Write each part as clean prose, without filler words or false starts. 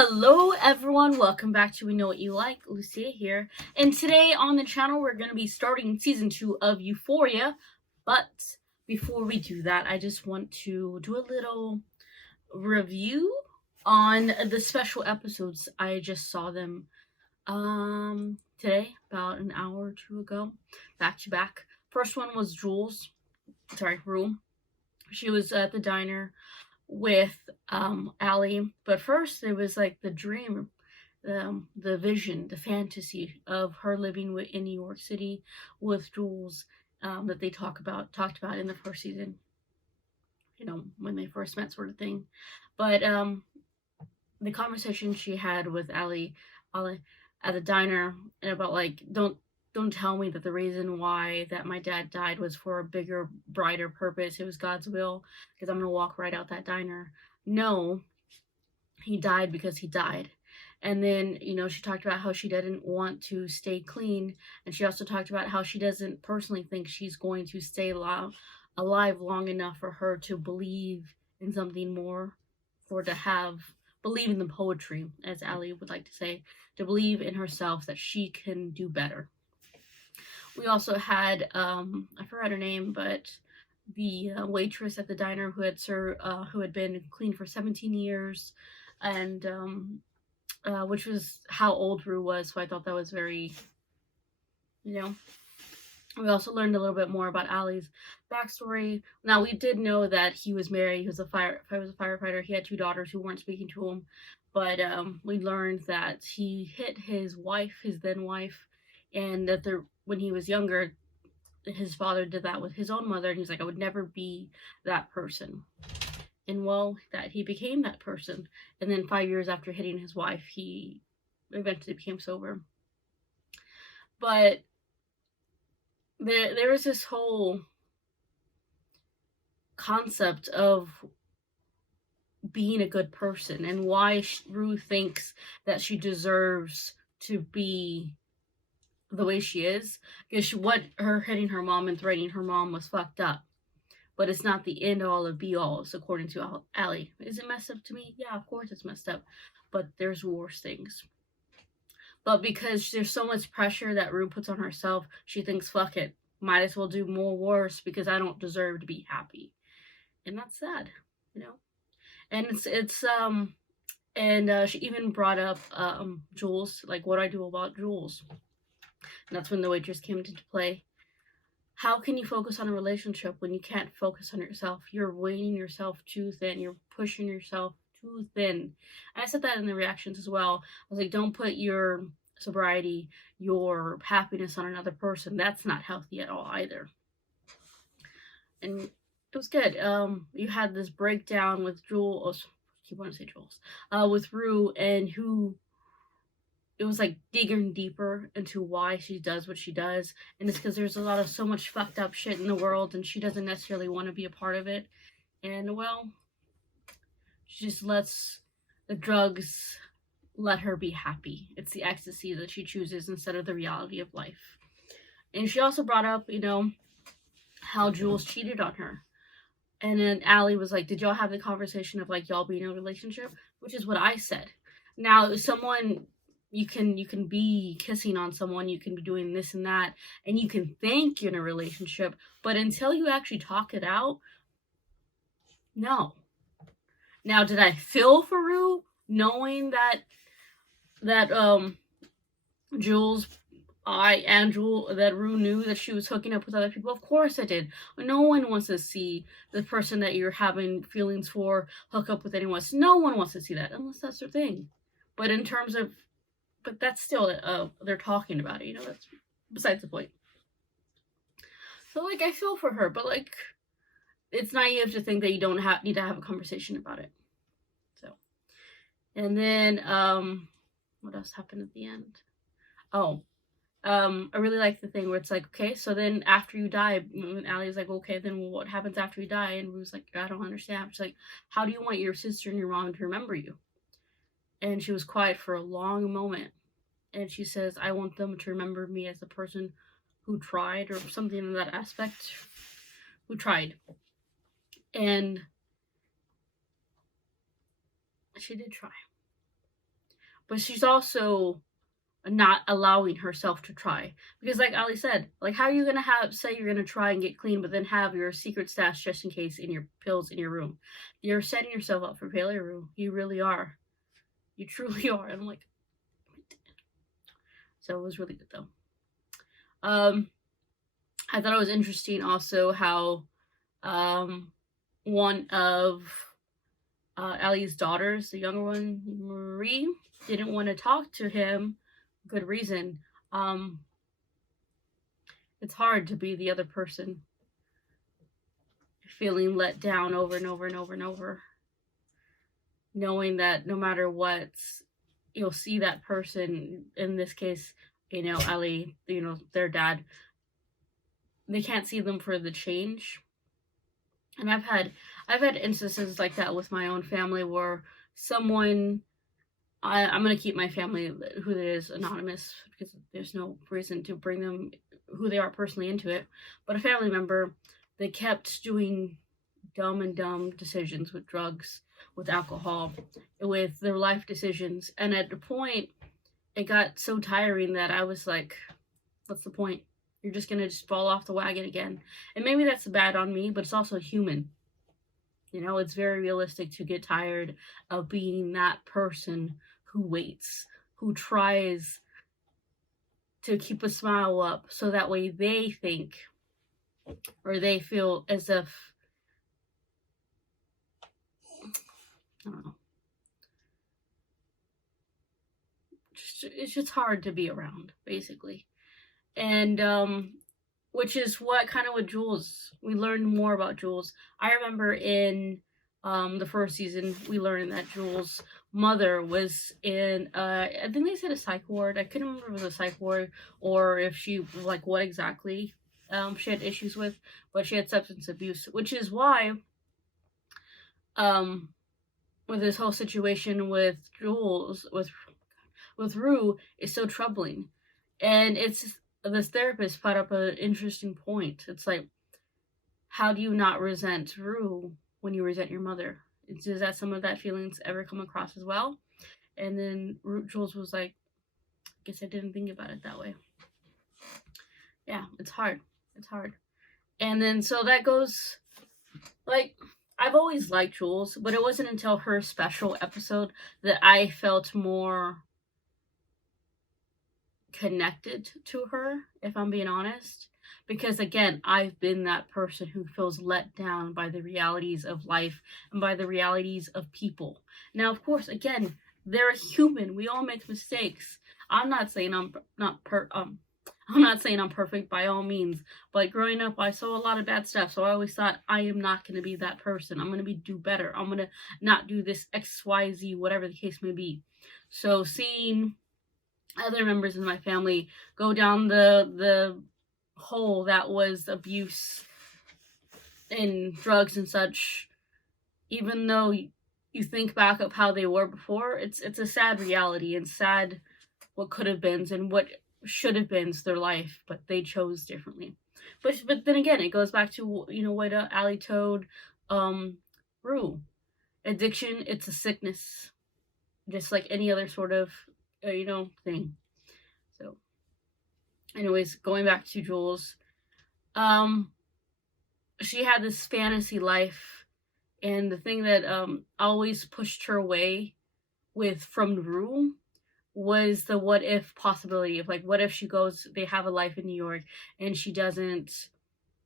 Hello everyone, welcome back to We Know What You Like. Lucia here. And today on the channel we're going to be starting season 2 of Euphoria. But before we do that, I just want to do a little review on the special episodes. I just saw them today, about an hour or two ago, back to back. First one was Rue. She was at the diner with Allie, but first it was like the dream, the vision, the fantasy of her living in New York City with Jules, that they talked about in the first season, when they first met, sort of thing. But the conversation she had with Allie at the diner, and about like, don't tell me that the reason why that my dad died was for a bigger, brighter purpose. It was God's will, because I'm gonna walk right out that diner. No, he died because he died. And then, she talked about how she didn't want to stay clean. And she also talked about how she doesn't personally think she's going to stay alive long enough for her to believe in something more, believe in the poetry, as Allie would like to say, to believe in herself that she can do better. We also had, I forgot her name, but the waitress at the diner who had been clean for 17 years, and which was how old Rue was. So I thought that was very, We also learned a little bit more about Allie's backstory. Now, we did know that he was married. He was a firefighter. He had 2 daughters who weren't speaking to him, but we learned that he hit his then wife, and that when he was younger, his father did that with his own mother, and he's like, I would never be that person. And that he became that person. And then 5 years after hitting his wife, he eventually became sober. But there was this whole concept of being a good person, and why Rue thinks that she deserves to be the way she is, because what her hitting her mom and threatening her mom was fucked up, but it's not the end all of be all, according to Allie. Is it messed up to me? Yeah, of course it's messed up, but there's worse things. But because there's so much pressure that Rue puts on herself, she thinks, fuck it, might as well do more worse because I don't deserve to be happy. And that's sad, And she even brought up Jules, like, what do I do about Jules? And that's when the waitress came into play. How can you focus on a relationship when you can't focus on yourself? You're weighing yourself too thin. You're pushing yourself too thin. And I said that in the reactions as well. I was like, don't put your sobriety, your happiness on another person. That's not healthy at all either. And it was good. You had this breakdown with Jules. I keep wanting to say Jules. With Rue, and who it was like digging deeper into why she does what she does. And it's because there's so much fucked up shit in the world, and she doesn't necessarily want to be a part of it. And she just lets the drugs let her be happy. It's the ecstasy that she chooses instead of the reality of life. And she also brought up, how Jules cheated on her. And then Allie was like, did y'all have the conversation of like y'all being in a relationship? Which is what I said. Now, you can be kissing on someone, you can be doing this and that, and you can think you're in a relationship, but until you actually talk it out, no. Now, did I feel for Rue, knowing that Jules, that Rue knew that she was hooking up with other people? Of course I did. No one wants to see the person that you're having feelings for hook up with anyone else. No one wants to see that, unless that's their thing. But in terms of, but that's still, they're talking about it, that's besides the point. So, like, I feel for her, but, like, it's naive to think that you don't need to have a conversation about it. So, and then, what else happened at the end? I really like the thing where it's like, okay, so then after you die, and Allie's like, okay, then what happens after you die? And Rue's like, I don't understand. She's like, how do you want your sister and your mom to remember you? And she was quiet for a long moment. And she says, I want them to remember me as the person who tried, or something in that aspect. Who tried. And she did try. but she's also not allowing herself to try. Because like Ali said, like how are you gonna say you're gonna try and get clean, but then have your secret stash just in case in your pills in your room? You're setting yourself up for failure, Rue. You really are. You truly are. And I'm like, so it was really good though. I thought it was interesting also how one of Ali's daughters, the younger one, Marie, didn't want to talk to him. Good reason. It's hard to be the other person, feeling let down over and over and over and over, knowing that no matter what, you'll see that person, in this case, Ali, their dad, they can't see them for the change. And I've had instances like that with my own family where someone, I'm going to keep my family, who it is, anonymous, because there's no reason to bring them, who they are personally, into it. But a family member, they kept doing dumb decisions with drugs, with alcohol, with their life decisions. And at the point, it got so tiring that I was like, what's the point? You're just going to just fall off the wagon again. And maybe that's bad on me, but it's also human. It's very realistic to get tired of being that person who waits, who tries to keep a smile up so that way they think or they feel as if, I don't know. It's just hard to be around, basically. And which is what kind of with Jules, we learned more about Jules. I remember in the first season, we learned that Jules' mother was in, I think they said a psych ward. I couldn't remember if it was a psych ward or if she, like, what exactly she had issues with, but she had substance abuse, which is why, with this whole situation with Jules, with Rue, is so troubling. And this therapist put up an interesting point. It's like, how do you not resent Rue when you resent your mother? Does that some of that feelings ever come across as well? And then Jules was like, I guess I didn't think about it that way. Yeah, it's hard. It's hard. And then so that goes, like, I've always liked Jules, but it wasn't until her special episode that I felt more connected to her, if I'm being honest. Because again, I've been that person who feels let down by the realities of life and by the realities of people. Now, of course, again, they're human. We all make mistakes. I'm not saying I'm not saying I'm perfect by all means, but growing up, I saw a lot of bad stuff. So I always thought, I am not going to be that person. I'm going to do better. I'm going to not do this XYZ, whatever the case may be. So seeing other members of my family go down the hole that was abuse and drugs and such, even though you think back of how they were before, it's a sad reality and sad what could have been and what should have been their life, but they chose differently. But then again, it goes back to what Ali told Rue. Addiction, it's a sickness, just like any other sort of thing. So anyways, going back to Jules, she had this fantasy life, and the thing that always pushed her away from Rue was the what if possibility of, like, what if she goes, they have a life in New York and she doesn't,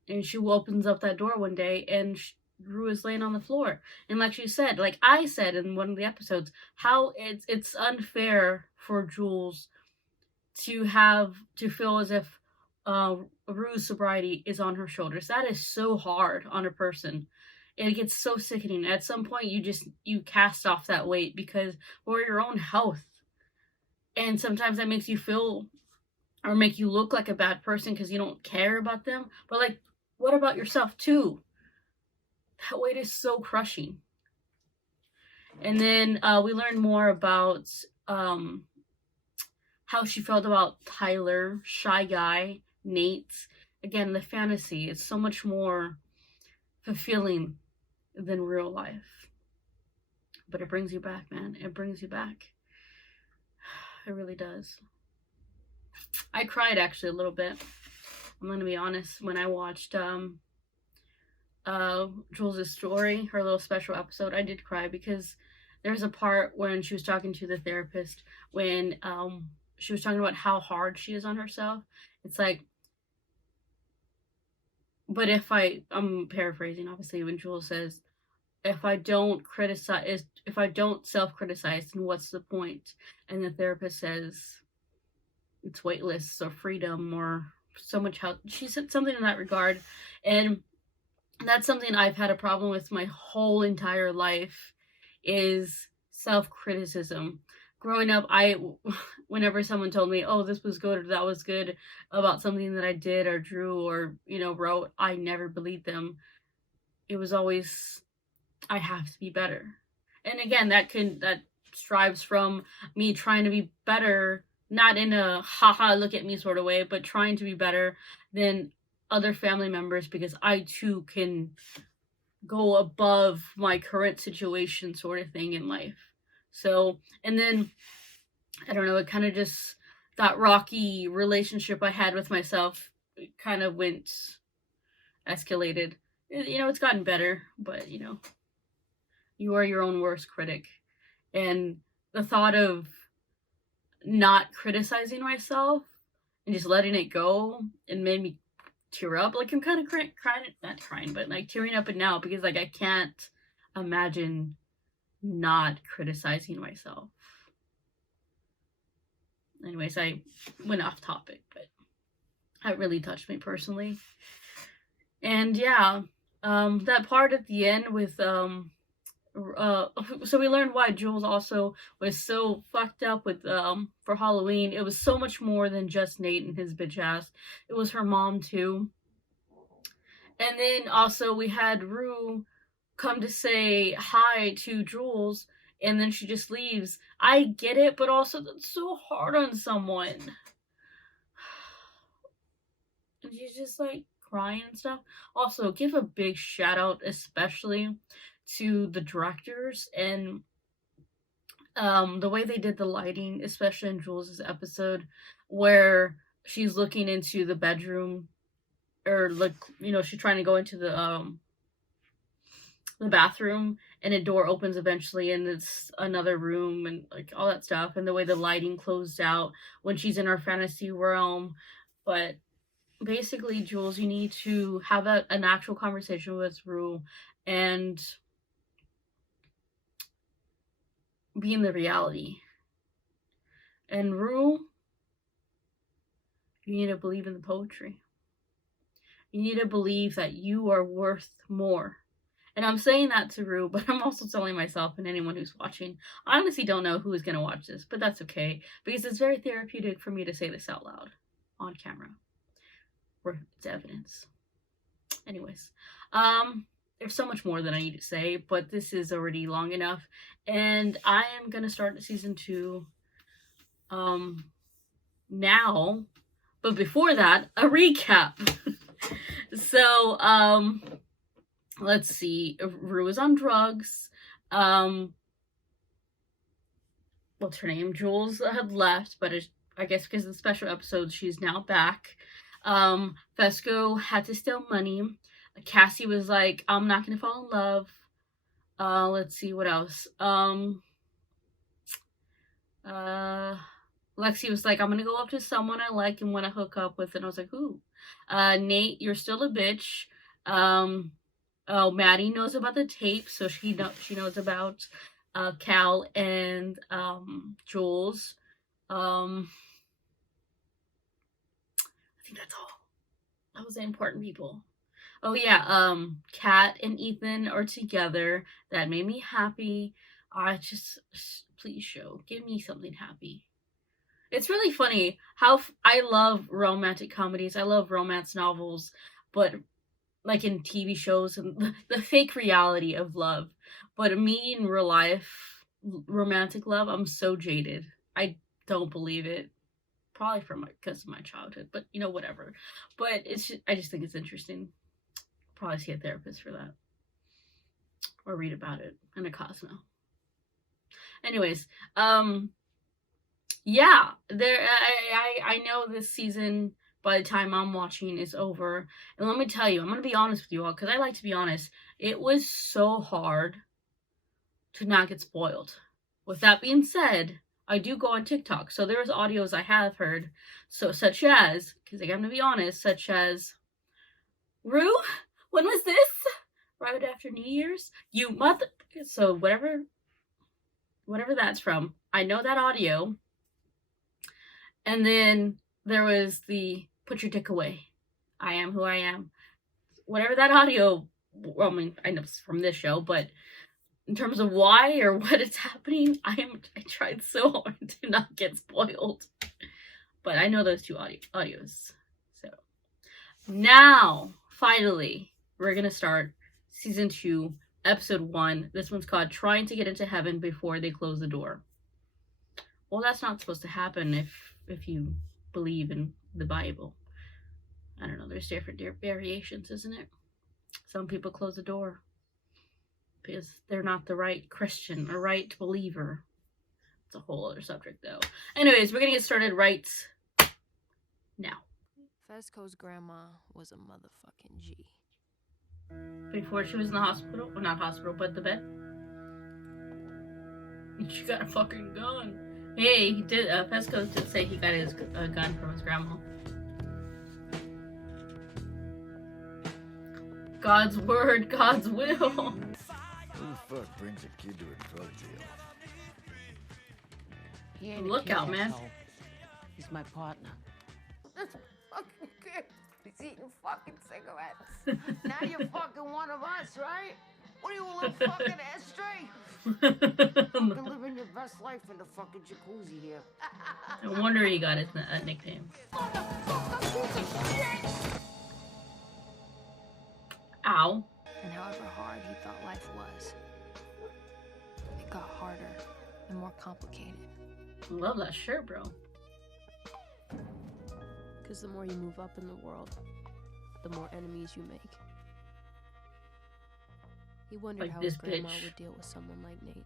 and she opens up that door one day and Rue is laying on the floor. And like she said, like I said in one of the episodes, how it's unfair for Jules to feel as if Rue's sobriety is on her shoulders. That is so hard on a person. It gets so sickening. At some point, you cast off that weight because for your own health. And sometimes that makes you feel or make you look like a bad person because you don't care about them. But, like, what about yourself too? That weight is so crushing. And then we learned more about how she felt about Tyler, Shy Guy, Nate. Again, the fantasy is so much more fulfilling than real life. But it brings you back, man. It brings you back. It really does. I cried actually a little bit. I'm gonna be honest. When I watched Jules' story, her little special episode, I did cry because there's a part when she was talking to the therapist when she was talking about how hard she is on herself. It's like, but I'm paraphrasing obviously, when Jules says, if I don't self-criticize, then what's the point? And the therapist says it's weightless or freedom or so much help. She said something in that regard, and that's something I've had a problem with my whole entire life, is self-criticism. Growing up, whenever someone told me, oh, this was good or that was good about something that I did or drew or, wrote, I never believed them. It was always, I have to be better. And again, that strives from me trying to be better, not in a haha look at me sort of way, but trying to be better than other family members, because I too can go above my current situation sort of thing in life. So, and then I don't know, it kind of just, that rocky relationship I had with myself, it kind of escalated. It's gotten better, but you are your own worst critic. And the thought of not criticizing myself and just letting it go, and made me tear up. Like, I'm kind of not crying, but like tearing up now, because like I can't imagine not criticizing myself. Anyways, I went off topic, but that really touched me personally. And yeah, that part at the end with so we learned why Jules also was so fucked up with for Halloween. It was so much more than just Nate and his bitch ass. It was her mom too. And then also we had Rue come to say hi to Jules, and then she just leaves. I get it, but also that's so hard on someone. And she's just like crying and stuff. Also, give a big shout out especially to the directors and the way they did the lighting, especially in Jules' episode, where she's looking into the bedroom, or like, she's trying to go into the bathroom, and a door opens eventually, and it's another room, and like all that stuff, and the way the lighting closed out when she's in her fantasy realm. But basically, Jules, you need to have an actual conversation with Rue and be in the reality. And Rue, you need to believe in the poetry. You need to believe that you are worth more. And I'm saying that to Rue, but I'm also telling myself and anyone who's watching. I honestly don't know who is going to watch this, but that's okay, because it's very therapeutic for me to say this out loud on camera, where it's evidence. Anyways, there's so much more that I need to say, but this is already long enough, and I am going to start season 2 now, but before that, a recap. So, let's see. Rue is on drugs. What's her name? Jules had left, but I guess because of the special episode, she's now back. Fesco had to steal money. Cassie was like, I'm not gonna fall in love. Let's see what else. Lexi was like, I'm gonna go up to someone I like and want to hook up with, and I was like, who? Nate, you're still a bitch. Oh, Maddie knows about the tape, so she knows about Cal and Jules. I think that's all. That was the important people. Oh yeah, Kat and Ethan are together. That made me happy. Please give me something happy. It's really funny how I love romantic comedies. I love romance novels, but like in TV shows and the fake reality of love. But me in real life, romantic love, I'm so jaded. I don't believe it. Probably because of my childhood, but whatever. But I just think it's interesting. Probably see a therapist for that, or read about it in a Cosmo. Anyways, Yeah, there. I know this season, by the time I'm watching, is over. And let me tell you, I'm gonna be honest with you all, because I like to be honest. It was so hard to not get spoiled. With that being said, I do go on TikTok, so there's audios I have heard. So such as, because I gotta be honest, such as, Rue, when was this? Right after New Year's? You mother. So whatever that's from, I know that audio. And then there was the put your dick away. I am who I am. Whatever that audio, well, I mean, I know it's from this show, but in terms of why or what is happening, I tried so hard to not get spoiled. But I know those two audios. So now, finally, we're going to start season 2, episode 1. This one's called Trying to Get into Heaven Before They Close the Door. Well, that's not supposed to happen if you believe in the Bible. I don't know, there's different variations, isn't it? Some people close the door because they're not the right Christian or right believer. It's a whole other subject, though. Anyways, we're gonna get started right now. Fesco's grandma was a motherfucking G. Before she was in the hospital, well, not hospital, but the bed. She got a fucking gun. Hey, he did. Fesco did say he got his gun from his grandma. God's word, God's will. Who the fuck brings a kid to a drug jail? He ain't Look out, man. asshole. He's my partner. This fucking kid. He's eating fucking cigarettes. Now you're fucking one of us, right? What are you, a little fucking ashtray? Fucking living your best life in the fucking jacuzzi here. No wonder he got his nickname. Ow. And however hard he thought life was, it got harder and more complicated. Love that shirt, bro. Because the more you move up in the world, the more enemies you make. He wondered Like how this his grandma bitch. would deal with someone like Nate.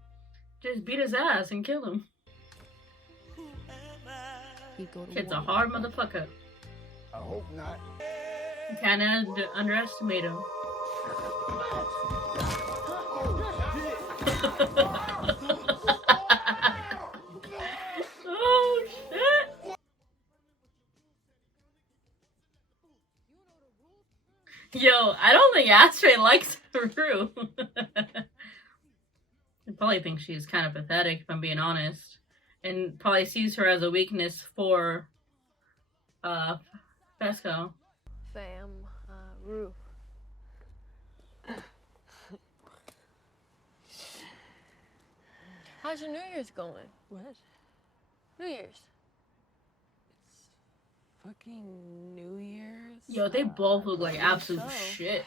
Just beat his ass and kill him. He'd go to Kid's a war. hard motherfucker. I hope not. You can't underestimate him. Oh shit! Yo, I don't think Ashtray likes Rue. He probably thinks she's kind of pathetic, if I'm being honest, and probably sees her as a weakness for Fesco. Fam, Rue. How's your New Year's going? What? New Year's. It's fucking New Year's. Yo, they both look like absolute so. shit.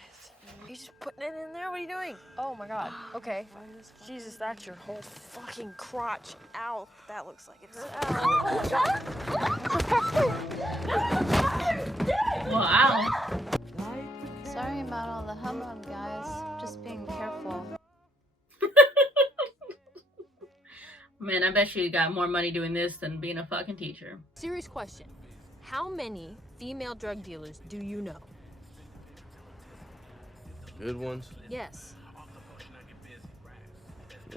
You just putting it in there? What are you doing? Oh my god. Okay. Jesus, that's your whole fucking crotch. Ow. That looks like it's. Well, ow. Sorry about all the hubbub, guys. Just being careful. Man, I bet you got more money doing this than being a fucking teacher. Serious question. How many female drug dealers do you know? Good ones? Yes.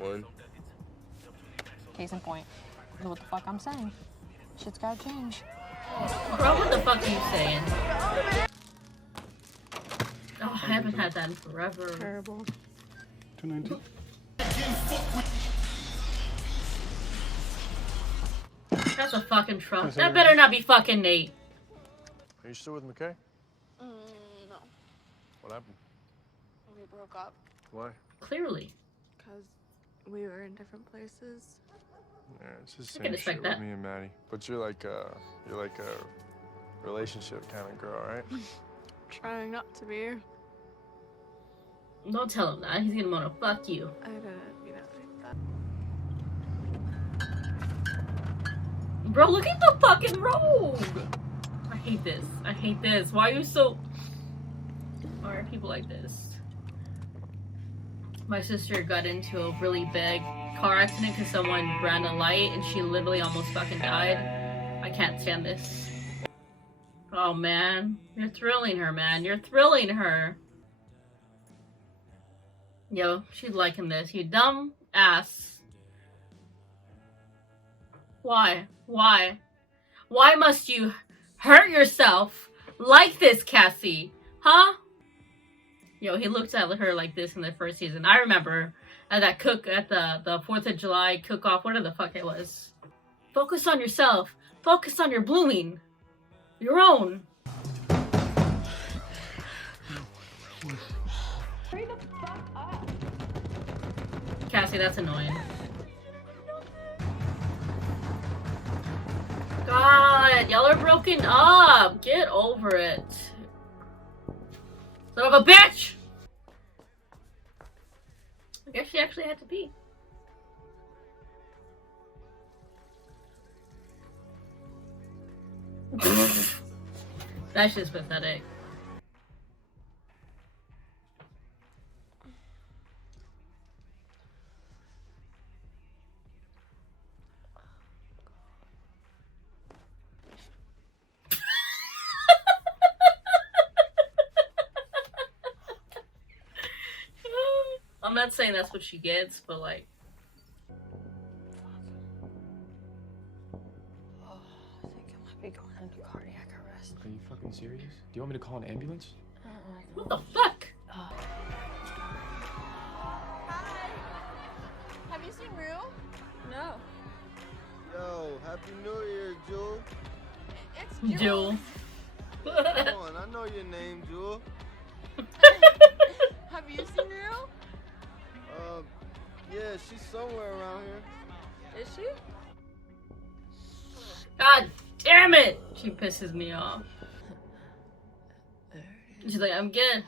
One. Case in point. Know what the fuck I'm saying? Shit's gotta change. Bro, what the fuck are you saying? Oh, I haven't had that in forever. Terrible. 219. That's a fucking Trump. That better not be fucking Nate. Are you still with McKay? No, What happened? we broke up Why? Clearly. because we were in different places. Yeah, it's the I same can shit expect with that. me and Maddie. But you're like a relationship kind of girl, right? Trying not to be. Don't tell him that. He's gonna wanna fuck you. I didn't mean it like that. Bro, look at the fucking robe! I hate this. I hate this. Why are you so... Why are people like this? My sister got into a really big car accident because someone ran a light and she literally almost fucking died. I can't stand this. Oh man, you're thrilling her, man. You're thrilling her. Yo, she's liking this. You dumb ass. Why? Why? Why must you hurt yourself like this, Cassie? Huh? Yo, he looked at her like this in the first season. I remember at that the 4th of July cook-off, whatever the fuck it was. Focus on yourself. Focus on your blooming. Your own. Hurry the fuck up. Cassie, that's annoying. God, y'all are broken up. Get over it. Son of a bitch! I guess she actually had to pee. That's just pathetic. I'm not saying that's what she gets, but like. Oh, I think I might be going into cardiac arrest. Are you fucking serious? Do you want me to call an ambulance? What the fuck? Hi. Have you seen Rue? No. Yo, Happy New Year, Jules. It's Jules. Come on, I know your name, Jules. Have you seen Rue? Yeah, she's somewhere around here. Is she? God damn it! She pisses me off. She's like, I'm good.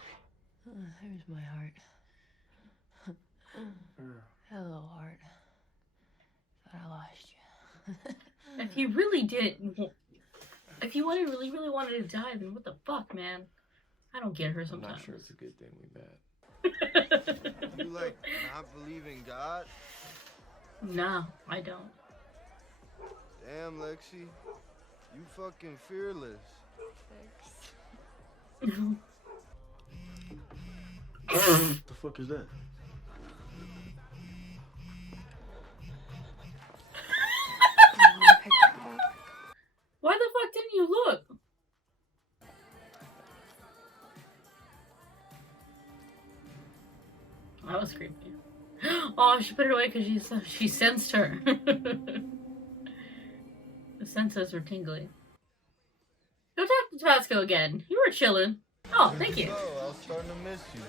There's my heart. Hello, heart. Thought I lost you. If you really if you really wanted to die, then what the fuck, man? I don't get her I'm sometimes. not sure it's a good thing we met. You like not believe in God? No, I don't. Damn, Lexi. You fucking fearless. What the fuck is that? Why the fuck didn't you look? That was creepy. Oh, she put it away because she sensed her. The senses were tingling. Go talk to Tabasco again. You were chilling. Oh, thank you. Oh, I was starting to miss you.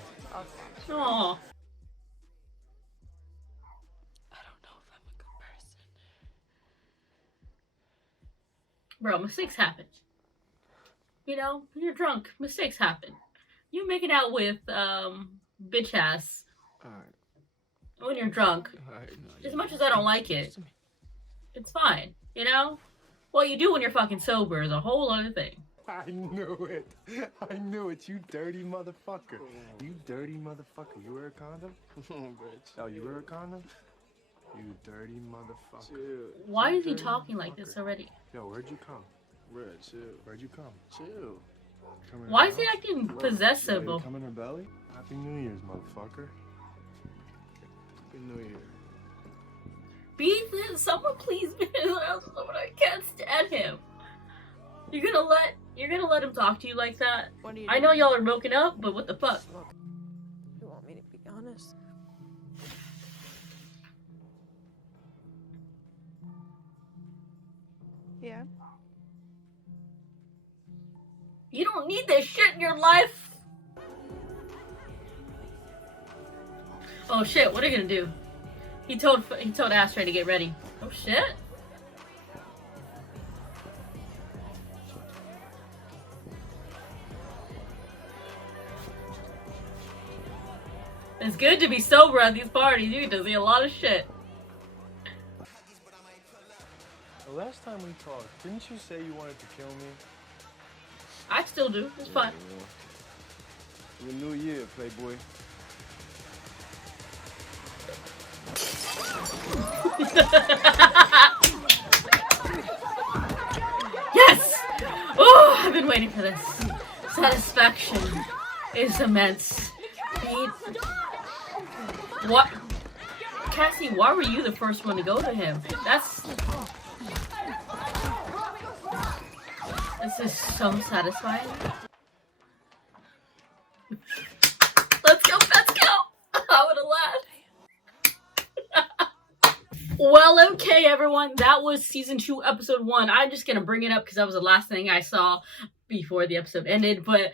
Oh. I don't know if I'm a good person. Bro, mistakes happen. You know, you're drunk. Mistakes happen. You making out with bitch ass Alright. when you're drunk. Alright. As much as I don't like it, it's fine. You know? What you do when you're fucking sober is a whole other thing. I knew it. I knew it. You dirty motherfucker. You dirty motherfucker. You wear a condom? Bitch. Oh, you wear a condom? You dirty motherfucker. Chill. Why You is he dirty talking like this motherfucker. already? Yo, where'd you come? Red, chill. Where'd you come? Chill. Come in her Why is he house? acting Yo, possessive? you come in her belly? Happy New Year's, motherfucker. Happy New Year. Beat this. Someone please beat his ass. Someone, I can't stand him. You're gonna let him talk to you like that? What do you I know y'all are broken up, but what the fuck? You want me to be honest? Yeah. You don't need this shit in your life. Oh shit, what are you gonna do? He told Astray to get ready. Oh shit. It's good to be sober at these parties. You get to see a lot of shit. The last time we talked, didn't you say you wanted to kill me? I still do. It's fine. The new year, Playboy. Yes! Oh, I've been waiting for this. Satisfaction is immense. What? Cassie, why were you the first one to go to him? This is so satisfying. Let's go, let's go! I would have laughed. Well, okay, everyone. That was season 2, episode 1. I'm just gonna bring it up because that was the last thing I saw before the episode ended. But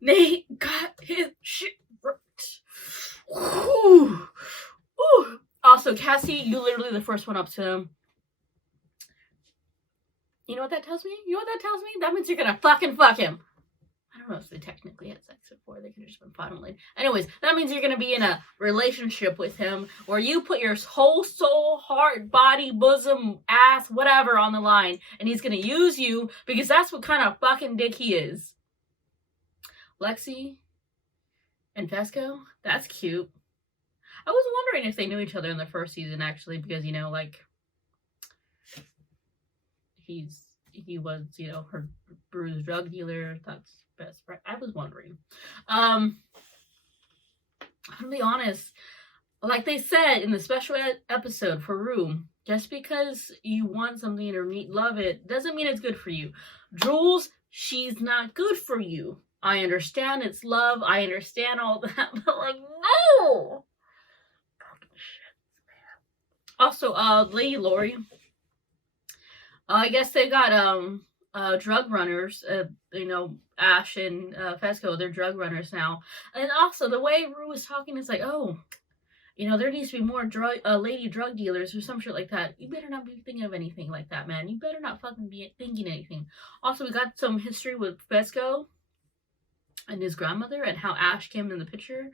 Nate got his shit ripped. Ooh. Ooh. Also, Cassie, you literally the first one up to him. You know what that tells me? That means you're gonna fucking fuck him. I don't know if they technically had sex before. They could have just been finally. Anyways, that means you're gonna be in a relationship with him where you put your whole soul, heart, body, bosom, ass, whatever on the line, and he's gonna use you because that's what kind of fucking dick he is. Lexi and Fesco, that's cute. I was wondering if they knew each other in the first season, actually, because, you know, like, he was, you know, her bruised drug dealer. That's best friend. I was wondering. I'm gonna be honest. Like they said in the special episode for Rue, just because you want something or love it doesn't mean it's good for you. Jules, she's not good for you. I understand it's love. I understand all that, but like, no. Also, Lady Lori. I guess they got drug runners. You know, Ash and Fesco, they're drug runners now. And also, the way Rue was talking is like, oh, you know, there needs to be more lady drug dealers or some shit like that. You better not be thinking of anything like that, man. You better not fucking be thinking anything. Also, we got some history with Fesco and his grandmother and how Ash came in the picture.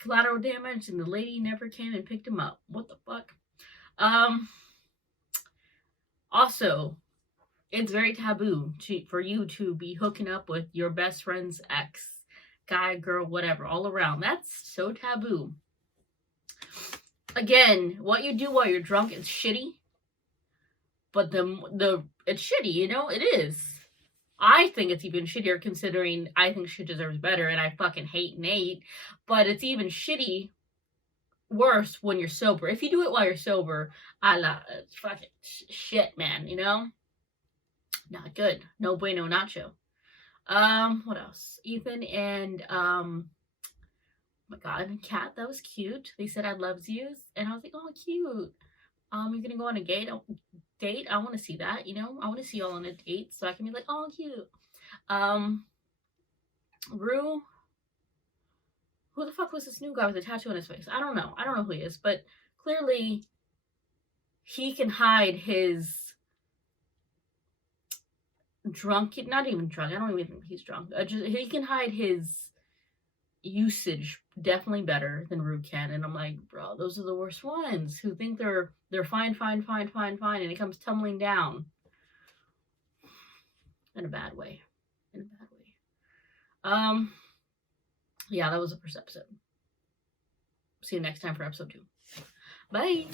Collateral damage, and the lady never came and picked him up. What the fuck? Also, it's very taboo for you to be hooking up with your best friend's ex, guy, girl, whatever, all around. That's so taboo. Again, what you do while you're drunk is shitty, but it's shitty, you know, it is. I think it's even shittier considering I think she deserves better and I fucking hate Nate, but it's even worse when you're sober. If you do it while you're sober, it's fucking shit, man, you know? Not good. No bueno nacho. What else? Ethan and, oh my god, Kat, that was cute. They said I loves yous, and I was like, oh, cute. You're gonna go on a date? I want to see that, you know? I want to see y'all on a date, so I can be like, oh, cute. Rue, who the fuck was this new guy with a tattoo on his face? I don't know who he is, but clearly he can hide his not even drunk, I don't even think he's drunk. He can hide his usage definitely better than Rue can, and I'm like, bro, those are the worst ones who think they're fine, and it comes tumbling down in a bad way. Yeah, that was the first episode. See you next time for episode 2. Bye.